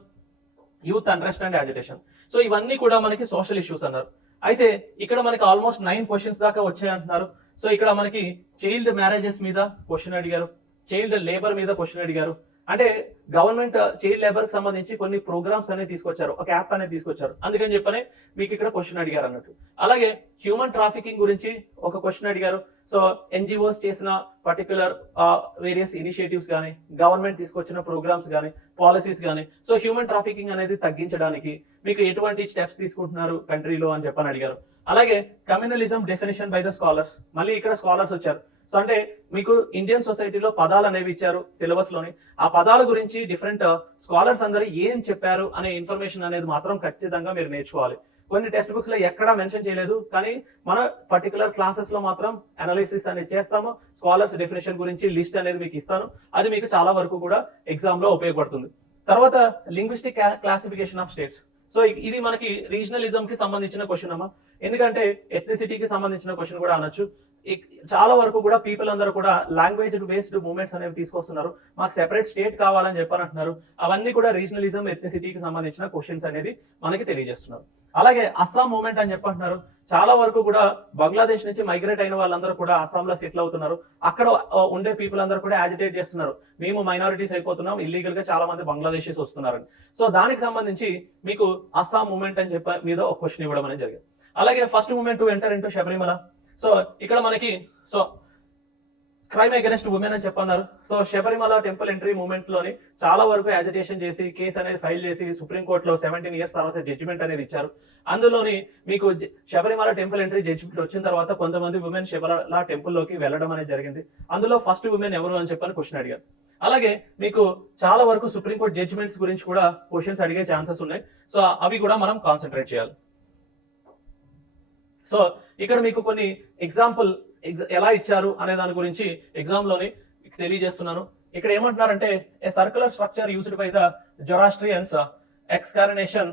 youth unrest and agitation. So ఇవన్నీ కూడా మనకి సోషల్ ఇష్యూస్ అన్నారు. అయితే ఇక్కడ మనకి ఆల్మోస్ట్ 9 క్వశ్చన్స్ దాకా వచ్చాయి అంటున్నారు. సో ఇక్కడ మనకి చైల్డ్ మ్యారేజెస్ మీద క్వశ్చన్ అడిగారు, చైల్డ్ లేబర్ మీద క్వశ్చన్ అడిగారు. అంటే గవర్నమెంట్ చైల్డ్ లేబర్ కి సంబంధించి కొన్ని ప్రోగ్రామ్స్ అనేది తీసుకొచ్చారు, ఒక యాప్ అనేది తీసుకొచ్చారు, అందుకని చెప్పని మీకు ఇక్కడ క్వశ్చన్ అడిగారు అన్నట్టు. అలాగే హ్యూమన్ ట్రాఫికింగ్ గురించి ఒక క్వశ్చన్ అడిగారు. సో ఎన్జిఓస్ చేసిన పర్టికులర్ వేరియస్ ఇనిషియేటివ్స్ కానీ, గవర్నమెంట్ తీసుకొచ్చిన ప్రోగ్రామ్స్ కానీ, పాలసీస్ కానీ, సో హ్యూమన్ ట్రాఫికింగ్ అనేది తగ్గించడానికి మీకు ఎటువంటి స్టెప్స్ తీసుకుంటున్నారు కంట్రీలో అని చెప్పని అడిగారు. అలాగే communalism definition by the scholars, మళ్ళీ ఇక్కడ స్కాలర్స్ వచ్చారు. సో అంటే మీకు ఇండియన్ సొసైటీలో పదాలు అనేవి ఇచ్చారు సిలబస్ లోని. ఆ పదాల గురించి డిఫరెంట్ స్కాలర్స్ అందరూ ఏం చెప్పారు అనే ఇన్ఫర్మేషన్ అనేది మాత్రం ఖచ్చితంగా మీరు నేర్చుకోవాలి. కొన్ని టెక్స్ట్ బుక్స్ లో ఎక్కడా మెన్షన్ చేయలేదు, కానీ మన పర్టికులర్ క్లాసెస్ లో మాత్రం అనాలిసిస్ అనేది చేస్తాము. స్కాలర్స్ డెఫినేషన్ గురించి లిస్ట్ అనేది మీకు ఇస్తాను, అది మీకు చాలా వరకు కూడా ఎగ్జామ్ లో ఉపయోగపడుతుంది. తర్వాత linguistic classification of states. So ఇది మనకి రీజనలిజం కి సంబంధించిన క్వశ్చన్ అమ్మా, ఎందుకంటే ఎథ్నిసిటీకి సంబంధించిన క్వశ్చన్ కూడా అనొచ్చు. చాలా వరకు కూడా పీపుల్ అందరూ కూడా లాంగ్వేజ్ బేస్డ్ మూవ్మెంట్స్ అనేవి తీసుకొస్తున్నారు, మాకు సెపరేట్ స్టేట్ కావాలని చెప్పని అంటున్నారు. అవన్నీ కూడా రీజనలిజం, ఎథ్నిసిటీకి సంబంధించిన క్వశ్చన్స్ అనేది మనకి తెలియజేస్తున్నారు. అలాగే అస్సాం మూవ్మెంట్ అని చెప్పంటున్నారు. చాలా వరకు కూడా బంగ్లాదేశ్ నుంచి మైగ్రేట్ అయిన వాళ్ళందరూ కూడా అస్సాంలో సెటిల్ అవుతున్నారు. అక్కడ ఉండే పీపుల్ అందరూ కూడా యాజిటేట్ చేస్తున్నారు, మేము మైనారిటీస్ అయిపోతున్నాం, ఇల్లీగల్ గా చాలా మంది బంగ్లాదేశీస్ వస్తున్నారు. సో దానికి సంబంధించి మీకు అస్సాం మూవ్మెంట్ అని చెప్పి మీద ఒక క్వశ్చన్ ఇవ్వడం అనేది జరిగింది. అలాగే first movement to enter into Sabarimala. So ఇక్కడ మనకి సో క్రైమ్ అగెన్స్ట్ ఉమెన్ అని చెప్పన్నారు. So Sabarimala temple entry movement లోని చాలా వరకు యాజిటేషన్ చేసి కేసు అనేది ఫైల్ చేసి సుప్రీంకోర్టులో 17 ఇయర్స్ తర్వాత జడ్జిమెంట్ అనేది ఇచ్చారు. అందులోని మీకు శబరిమల టెంపుల్ ఎంట్రీ జడ్జిమెంట్ వచ్చిన తర్వాత కొంతమంది ఉమెన్ శబరిమల టెంపుల్ లోకి వెళ్ళడం అనేది జరిగింది. అందులో ఫస్ట్ ఉమెన్ ఎవరు అని చెప్పని క్వశ్చన్ అడిగారు. అలాగే మీకు చాలా వరకు సుప్రీంకోర్టు జడ్జిమెంట్స్ గురించి కూడా క్వశ్చన్స్ అడిగే ఛాన్సెస్ ఉన్నాయి. సో అవి కూడా మనం కాన్సన్ట్రేట్ చేయాలి. సో ఇక్కడ మీకు కొన్ని ఎగ్జాంపుల్ ఎలా ఇచ్చారు అనే దాని గురించి ఎగ్జామ్ లోని తెలియజేస్తున్నాను. ఇక్కడ ఏమంటున్నారంటే a circular structure used by the Zoroastrians excarnation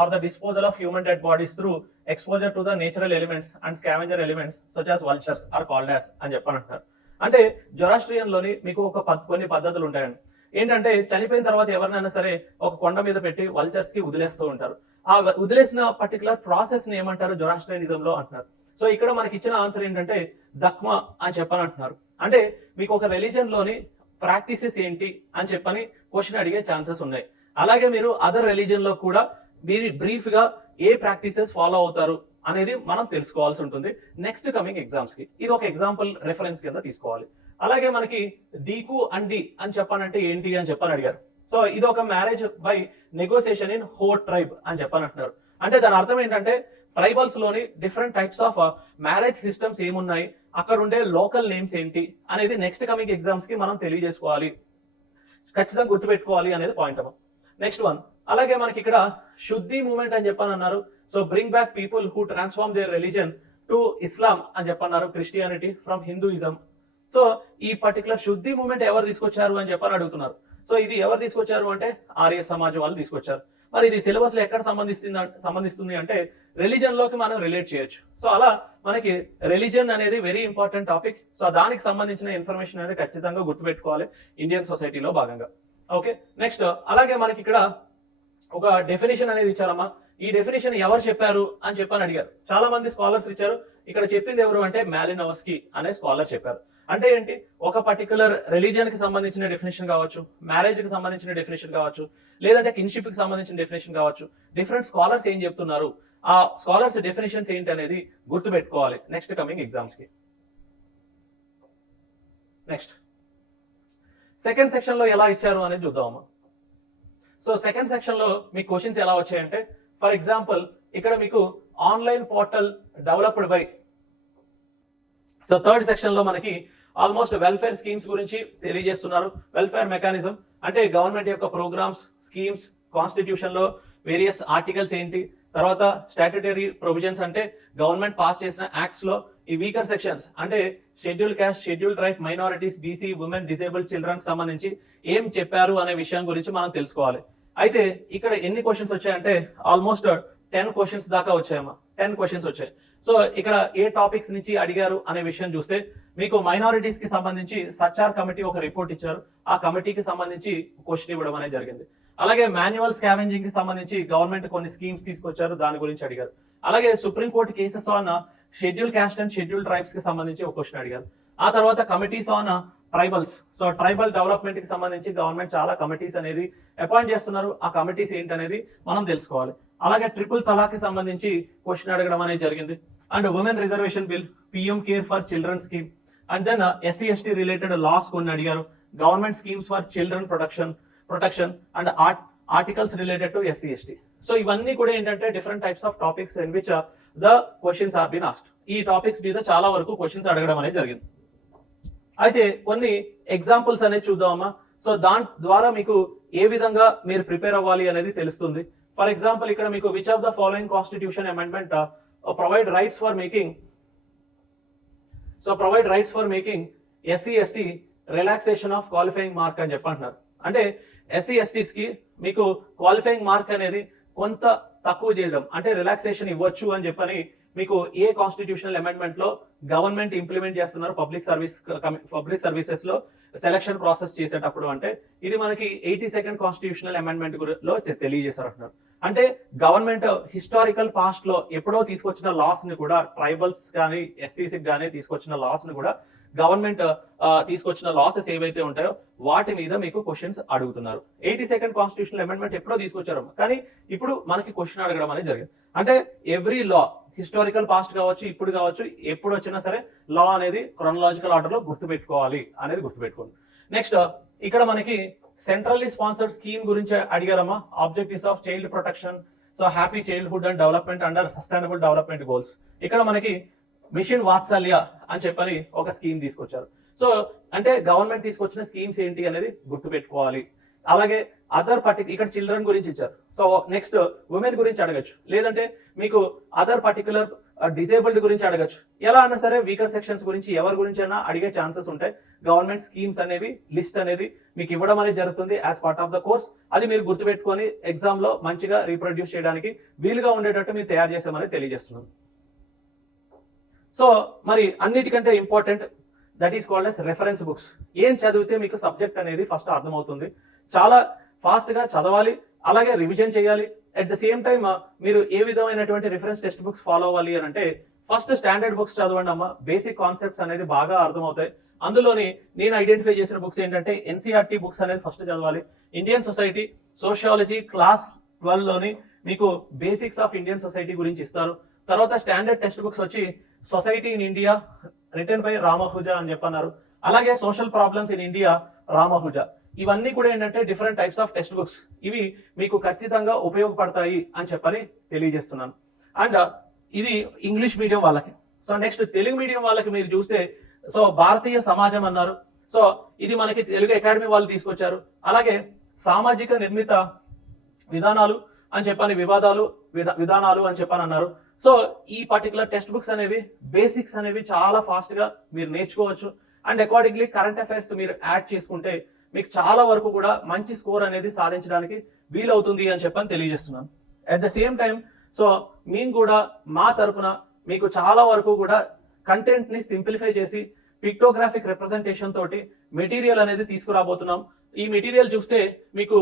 or the disposal of human dead bodies through exposure to the natural elements and scavenger elements such as vultures are called as అని చెప్పని అంటారు. అంటే Zoroastrian లోని మీకు కొన్ని పద్ధతులు ఉంటాయండి. ఏంటంటే చనిపోయిన తర్వాత ఎవరినైనా సరే ఒక కొండ మీద పెట్టి వల్చర్స్ కి వదిలేస్తూ ఉంటారు. ఆ వదిలేసిన పర్టికులర్ ప్రాసెస్ ని ఏమంటారు, జొరాస్ట్రియనిజం లో అంటున్నారు. సో ఇక్కడ మనకి ఇచ్చిన ఆన్సర్ ఏంటంటే దక్మా అని చెప్పని అంటున్నారు. అంటే మీకు ఒక రిలీజన్ లోని ప్రాక్టీసెస్ ఏంటి అని చెప్పని క్వశ్చన్ అడిగే ఛాన్సెస్ ఉన్నాయి. అలాగే మీరు అదర్ రిలీజన్ లో కూడా మీరు బ్రీఫ్ గా ఏ ప్రాక్టీసెస్ ఫాలో అవుతారు అనేది మనం తెలుసుకోవాల్సి ఉంటుంది నెక్స్ట్ కమింగ్ ఎగ్జామ్స్ కి. ఇది ఒక ఎగ్జాంపుల్ రెఫరెన్స్ కింద తీసుకోవాలి. అలాగే మనకి డీకు అండ్ డి అని చెప్పానంటే ఏంటి అని చెప్పని అడిగారు. సో ఇది ఒక మ్యారేజ్ బై నెగోసియేషన్ ఇన్ హో ట్రైబ్ అని చెప్పని అంటున్నారు. అంటే దాని అర్థం ఏంటంటే ట్రైబల్స్ లోని different types of marriage systems ఏమున్నాయి, అక్కడ ఉండే లోకల్ నేమ్స్ ఏంటి అనేది నెక్స్ట్ కమింగ్ ఎగ్జామ్స్ కి మనం తెలియజేసుకోవాలి, ఖచ్చితంగా గుర్తుపెట్టుకోవాలి అనేది పాయింట్ అమ్మ. నెక్స్ట్ వన్, అలాగే మనకి ఇక్కడ శుద్ధి మూవ్మెంట్ అని చెప్పని అన్నారు. So bring back people who transform their religion to Islam అని చెప్పన్నారు, క్రిస్టియానిటీ ఫ్రమ్ హిందూయిజం. సో ఈ పర్టికులర్ శుద్ధి మూవ్మెంట్ ఎవరు తీసుకొచ్చారు అని చెప్పని అడుగుతున్నారు. సో ఇది ఎవరు తీసుకొచ్చారు అంటే ఆర్య సమాజ్ వాళ్ళు తీసుకొచ్చారు. మరి ఇది సిలబస్ లో ఎక్కడ సంబంధిస్తుంది అంటే రిలీజన్ లోకి మనం రిలేట్ చేయొచ్చు. సో అలా మనకి రిలీజన్ అనేది వెరీ ఇంపార్టెంట్ టాపిక్. సో దానికి సంబంధించిన ఇన్ఫర్మేషన్ అనేది ఖచ్చితంగా గుర్తుపెట్టుకోవాలి ఇండియన్ సొసైటీలో భాగంగా. ఓకే, నెక్స్ట్ అలాగే మనకి ఇక్కడ ఒక డెఫినేషన్ అనేది ఇచ్చారమ్మా. ఈ డెఫినేషన్ ఎవరు చెప్పారు అని చెప్పని అడిగారు. చాలా మంది స్కాలర్స్ ఇచ్చారు. ఇక్కడ చెప్పింది ఎవరు అంటే మాలినోవ్స్కీ అనే స్కాలర్ చెప్పారు. అంటే ఏంటి, ఒక పర్టికులర్ రిలీజియన్ కి సంబంధించిన డెఫినేషన్ కావచ్చు, మ్యారేజ్ కి సంబంధించిన డెఫినేషన్ కావచ్చు, లేదంటే కిన్షిప్ కి సంబంధించిన డెఫినేషన్ కావచ్చు, డిఫరెంట్ స్కాలర్స్ ఏం చెప్తున్నారు, ఆ స్కాలర్స్ డెఫినేషన్స్ ఏంటి అనేది గుర్తుపెట్టుకోవాలి నెక్స్ట్ కమింగ్ ఎగ్జామ్స్ కి. నెక్స్ట్ సెకండ్ సెక్షన్ లో ఎలా ఇచ్చారు అనేది చూద్దామమ్మా. సో సెకండ్ సెక్షన్ లో మీకు క్వశ్చన్స్ ఎలా వచ్చాయంటే, ఫర్ ఎగ్జాంపుల్ ఇక్కడ మీకు online portal developed by, so third section లో మనకి ఆల్మోస్ట్ వెల్ఫేర్ స్కీమ్స్ గురించి తెలియజేస్తున్నారు. వెల్ఫేర్ మెకానిజం అంటే గవర్నమెంట్ యొక్క ప్రోగ్రామ్స్, స్కీమ్స్, కాన్స్టిట్యూషన్ లో వేరియస్ ఆర్టికల్స్ ఏంటి, తర్వాత స్టాట్యుటరీ ప్రొవిజన్స్ అంటే గవర్నమెంట్ పాస్ చేసిన యాక్ట్స్ లో ఈ వీకర్ సెక్షన్స్ అంటే schedule caste, schedule tribe, minorities, BC, women, disabled children సంబంధించి ఏం చెప్పారు అనే విషయం గురించి మనం తెలుసుకోవాలి. అయితే ఇక్కడ ఎన్ని క్వశ్చన్స్ వచ్చాయంటే ఆల్మోస్ట్ 10 క్వశ్చన్స్ దాకా వచ్చాయమ్మా. 10 క్వశ్చన్స్ వచ్చాయి. సో ఇక్కడ ఏ టాపిక్స్ నుంచి అడిగారు అనే విషయం చూస్తే మీకు మైనారిటీస్ కి సంబంధించి సచార్ కమిటీ ఒక రిపోర్ట్ ఇచ్చారు. ఆ కమిటీకి సంబంధించి క్వశ్చన్ ఇవ్వడం అనేది జరిగింది. అలాగే మాన్యువల్ స్కావెంజింగ్ కి సంబంధించి గవర్నమెంట్ కొన్ని స్కీమ్స్ తీసుకొచ్చారు, దాని గురించి అడిగారు. అలాగే supreme court cases on schedule caste and schedule tribes కి సంబంధించి ఒక క్వశ్చన్ అడిగారు. ఆ తర్వాత committees on tribals, so tribal development కి సంబంధించి గవర్నమెంట్ చాలా కమిటీస్ అనేది అపాయింట్ చేస్తున్నారు. ఆ కమిటీస్ ఏంటనేది మనం తెలుసుకోవాలి. అలాగే ట్రిపుల్ తలాక్ కి సంబంధించి క్వశ్చన్ అడగడం అనేది జరిగింది. And women reservation bill, PM care for children scheme, and then SC ST related laws కొన్ని అడిగారు. Government schemes for children protection and articles related to SC ST. So ఇవన్నీ కూడా ఏంటంటే different types of topics in which the questions are been asked. ఈ topics మీద చాలా వరకు questions అడగడం అనేది జరిగింది. అయితే కొన్ని ఎగ్జాంపుల్స్ అనేది చూద్దామమ్మా. సో దాని ద్వారా మీకు ఏ విధంగా మీరు ప్రిపేర్ అవ్వాలి అనేది తెలుస్తుంది. ఫర్ ఎగ్జాంపుల్ ఇక్కడ మీకు which of the following constitution amendment provide rights for making SC ST relaxation of qualifying mark అని చెప్పంటున్నారు. అంటే ఎస్సీ ఎస్టీస్ కి మీకు క్వాలిఫైయింగ్ మార్క్ అనేది కొంత తక్కువ చేయడం అంటే రిలాక్సేషన్ ఇవ్వచ్చు అని చెప్పని మీకు ఏ కాన్స్టిట్యూషనల్ అమెండ్మెంట్ లో గవర్నమెంట్ ఇంప్లిమెంట్ చేస్తున్నారు పబ్లిక్ సర్వీసెస్ లో సెలక్షన్ ప్రాసెస్ చేసేటప్పుడు అంటే ఇది మనకి 82nd కాన్స్టిట్యూషనల్ అమెండ్మెంట్ లో తెలియజేశారు. అంటే గవర్నమెంట్ హిస్టారికల్ పాస్ట్ లో ఎప్పుడో తీసుకొచ్చిన లాస్ ని కూడా ట్రైబల్స్ కానీ ఎస్సీసీ కానీ తీసుకొచ్చిన లాస్ ని కూడా గవర్నమెంట్ తీసుకొచ్చిన లాసెస్ ఏవైతే ఉంటాయో వాటి మీద మీకు క్వశ్చన్స్ అడుగుతున్నారు. 82nd కాన్స్టిట్యూషనల్ అమెండ్మెంట్ ఎప్పుడో తీసుకొచ్చారు, కానీ ఇప్పుడు మనకి క్వశ్చన్ అడగడం అనేది జరిగింది. అంటే ఎవ్రీ లా హిస్టారికల్ పాస్ట్ కావచ్చు, ఇప్పుడు కావచ్చు, ఎప్పుడు వచ్చినా సరే లా అనేది క్రోనలాజికల్ ఆర్డర్ లో గుర్తుపెట్టుకోవాలి అనేది గుర్తుపెట్టుకోండి. నెక్స్ట్ ఇక్కడ మనకి సెంట్రల్లీ స్పాన్సర్డ్ స్కీమ్ గురించి అడిగారమ్మా. Objectives of child protection, so happy childhood and development under sustainable development goals. ఇక్కడ మనకి మిషన్ వాత్సల్య అని చెప్పని ఒక స్కీమ్ తీసుకొచ్చారు. సో అంటే గవర్నమెంట్ తీసుకొచ్చిన స్కీమ్స్ ఏంటి అనేది గుర్తుపెట్టుకోవాలి. అలాగే అదర్ ఇక్కడ చిల్డ్రన్ గురించి ఇచ్చారు. సో నెక్స్ట్ ఉమెన్ గురించి అడగచ్చు, లేదంటే మీకు అదర్ పర్టికులర్ డిసేబుల్డ్ గురించి అడగచ్చు. ఎలా అన్నా సరే వీకర్ సెక్షన్స్ గురించి ఎవరి గురించి అయినా అడిగే ఛాన్సెస్ ఉంటాయి. గవర్నమెంట్ స్కీమ్స్ అనేవి లిస్ట్ అనేది మీకు ఇవ్వడం అనేది జరుగుతుంది as part of the course. అది మీరు గుర్తుపెట్టుకొని ఎగ్జామ్ లో మంచిగా రీప్రొడ్యూస్ చేయడానికి వీలుగా ఉండేటట్టు మీరు తయారు చేసామని తెలియజేస్తున్నాను. సో మరి అన్నిటికంటే important that is called as reference books. ఏం చదివితే మీకు సబ్జెక్ట్ అనేది ఫస్ట్ అర్థమవుతుంది, చాలా ఫాస్ట్ గా చదవాలి, అలాగే రివిజన్ చేయాలి. అట్ ద సేమ్ టైమ్ మీరు ఏ విధమైనటువంటి రిఫరెన్స్ టెక్స్ట్ బుక్స్ ఫాలో అవ్వాలి అని అంటే ఫస్ట్ స్టాండర్డ్ బుక్స్ చదవండి అమ్మా. బేసిక్ కాన్సెప్ట్స్ అనేది బాగా అర్థమవుతాయి. అందులోని నేను ఐడెంటిఫై చేసిన బుక్స్ ఏంటంటే ఎన్సీఆర్టీ బుక్స్ అనేది ఫస్ట్ చదవాలి. ఇండియన్ సొసైటీ, సోషియాలజీ క్లాస్ 12 లోని మీకు బేసిక్స్ ఆఫ్ ఇండియన్ సొసైటీ గురించి ఇస్తారు. తర్వాత స్టాండర్డ్ టెక్స్ట్ బుక్స్ వచ్చి society in India written by రామహుజా అని చెప్పన్నారు. అలాగే సోషల్ ప్రాబ్లమ్స్ ఇన్ ఇండియా రామహుజా. ఇవన్నీ కూడా ఏంటంటే different types of text books. ఇవి మీకు ఖచ్చితంగా ఉపయోగపడతాయి అని చెప్పని తెలియజేస్తున్నాను. అండ్ ఇది ఇంగ్లీష్ మీడియం వాళ్ళకి. సో నెక్స్ట్ తెలుగు మీడియం వాళ్ళకి మీరు చూస్తే సో భారతీయ సమాజం అన్నారు. సో ఇది మనకి తెలుగు అకాడమీ వాళ్ళు తీసుకొచ్చారు. అలాగే సామాజిక నిర్మిత విధానాలు అని చెప్పని విధానాలు అని చెప్పని అన్నారు. సో ఈ పర్టికులర్ టెక్స్ట్ బుక్స్ అనేవి బేసిక్స్ అనేవి చాలా ఫాస్ట్ గా మీరు నేర్చుకోవచ్చు. అండ్ అకార్డింగ్లీ కరెంట్ అఫైర్స్ మీరు యాడ్ చేసుకుంటే మీకు చాలా వరకు కూడా మంచి స్కోర్ అనేది సాధించడానికి వీలవుతుంది అని చెప్పని తెలియజేస్తున్నాను. At the same time so మేము కూడా మా తరపున మీకు చాలా వరకు కూడా కంటెంట్ ని సింప్లిఫై చేసి పిక్టోగ్రాఫిక్ రిప్రజెంటేషన్ తోటి మెటీరియల్ అనేది తీసుకురాబోతున్నాం. ఈ మెటీరియల్ చూస్తే మీకు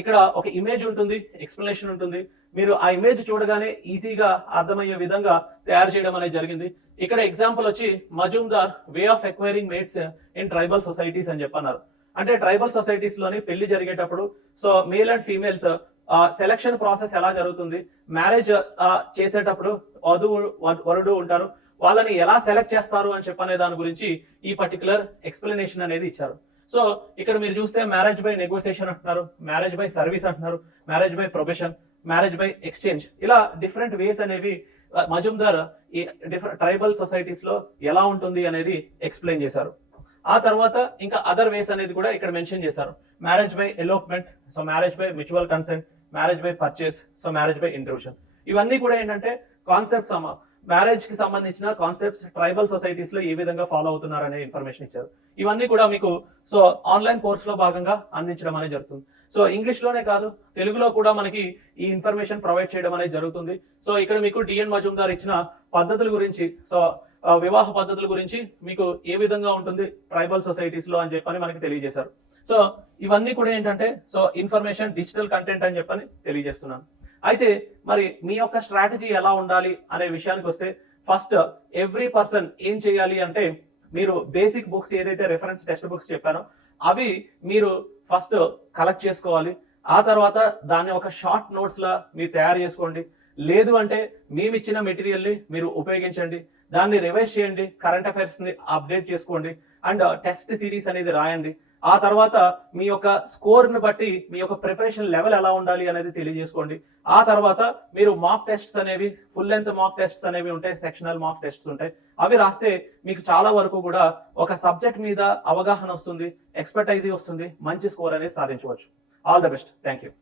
ఇక్కడ ఒక ఇమేజ్ ఉంటుంది, ఎక్స్ప్లెనేషన్ ఉంటుంది. మీరు ఆ ఇమేజ్ చూడగానే ఈజీగా అర్థమయ్యే విధంగా తయారు చేయడం అనేది జరిగింది. ఇక్కడ ఎగ్జాంపుల్ వచ్చి Majumdar way of acquiring mates in tribal societies అని చెప్పన్నారు. అంటే ట్రైబల్ సొసైటీస్ లోని పెళ్లి జరిగేటప్పుడు so male and females selection process ఎలా జరుగుతుంది, మ్యారేజ్ చేసేటప్పుడు వరుడు ఉంటారు, వాళ్ళని ఎలా సెలెక్ట్ చేస్తారు అని చెప్పనే దాని గురించి ఈ పర్టికులర్ ఎక్స్ప్లెనేషన్ అనేది ఇచ్చారు. సో ఇక్కడ మీరు చూస్తే మ్యారేజ్ బై నెగోసియేషన్ అంటున్నారు, మ్యారేజ్ బై సర్వీస్ అంటున్నారు, marriage by profession, marriage by exchange, ఇలా డిఫరెంట్ వేస్ అనేవి మజుందార్ ఈ డిఫరెంట్ ట్రైబల్ సొసైటీస్ లో ఎలా ఉంటుంది అనేది ఎక్స్ప్లెయిన్ చేశారు. ఆ తర్వాత ఇంకా అదర్ వేస్ అనేది కూడా ఇక్కడ మెన్షన్ చేశారు. Marriage by elopement, so marriage by mutual consent, marriage by purchase, so marriage by intrusion. ఇవన్నీ కూడా ఏంటంటే కాన్సెప్ట్స్ అమ్మా. మ్యారేజ్ కి సంబంధించిన కాన్సెప్ట్స్ ట్రైబల్ సొసైటీస్ లో ఏ విధంగా ఫాలో అవుతున్నారు అనే ఇన్ఫర్మేషన్ ఇచ్చారు. ఇవన్నీ కూడా మీకు సో ఆన్లైన్ కోర్స్ లో భాగంగా అందించడం అనేది జరుగుతుంది. సో ఇంగ్లీష్ లోనే కాదు తెలుగులో కూడా మనకి ఈ ఇన్ఫర్మేషన్ ప్రొవైడ్ చేయడం అనేది జరుగుతుంది. సో ఇక్కడ మీకు డిఎన్ మజుందార్ ఇచ్చిన పద్ధతుల గురించి, సో వివాహ పద్ధతుల గురించి మీకు ఏ విధంగా ఉంటుంది ట్రైబల్ సొసైటీస్ లో అని చెప్పని మనకి తెలియజేశారు. సో ఇవన్నీ కూడా ఏంటంటే సో ఇన్ఫర్మేషన్ డిజిటల్ కంటెంట్ అని చెప్పని తెలియజేస్తున్నాను. అయితే మరి మీ యొక్క స్ట్రాటజీ ఎలా ఉండాలి అనే విషయానికి వస్తే ఫస్ట్ ఎవ్రీ పర్సన్ ఏం చేయాలి అంటే మీరు బేసిక్ బుక్స్ ఏదైతే రెఫరెన్స్ టెక్స్ట్ బుక్స్ చెప్పానో అవి మీరు ఫస్ట్ కలెక్ట్ చేసుకోవాలి. ఆ తర్వాత దాన్ని ఒక షార్ట్ నోట్స్ లా మీరు తయారు చేసుకోండి. లేదు అంటే మేము ఇచ్చిన మెటీరియల్ ని మీరు ఉపయోగించండి, దాన్ని రివైజ్ చేయండి, కరెంట్ అఫైర్స్ ని అప్డేట్ చేసుకోండి అండ్ టెస్ట్ సిరీస్ అనేది రాయండి. ఆ తర్వాత మీ యొక్క స్కోర్ ని బట్టి మీ యొక్క ప్రిపరేషన్ లెవెల్ ఎలా ఉండాలి అనేది తెలియజేసుకోండి. ఆ తర్వాత మీరు మాక్ టెస్ట్స్ అనేవి, ఫుల్ లెంత్ మాక్ టెస్ట్స్ అనేవి ఉంటాయి, సెక్షనల్ మాక్ టెస్ట్స్ ఉంటాయి. అవి రాస్తే మీకు చాలా వరకు కూడా ఒక సబ్జెక్ట్ మీద అవగాహన వస్తుంది, ఎక్స్పర్టైజ్ వస్తుంది, మంచి స్కోర్ అనేది సాధించవచ్చు. All the best. Thank you.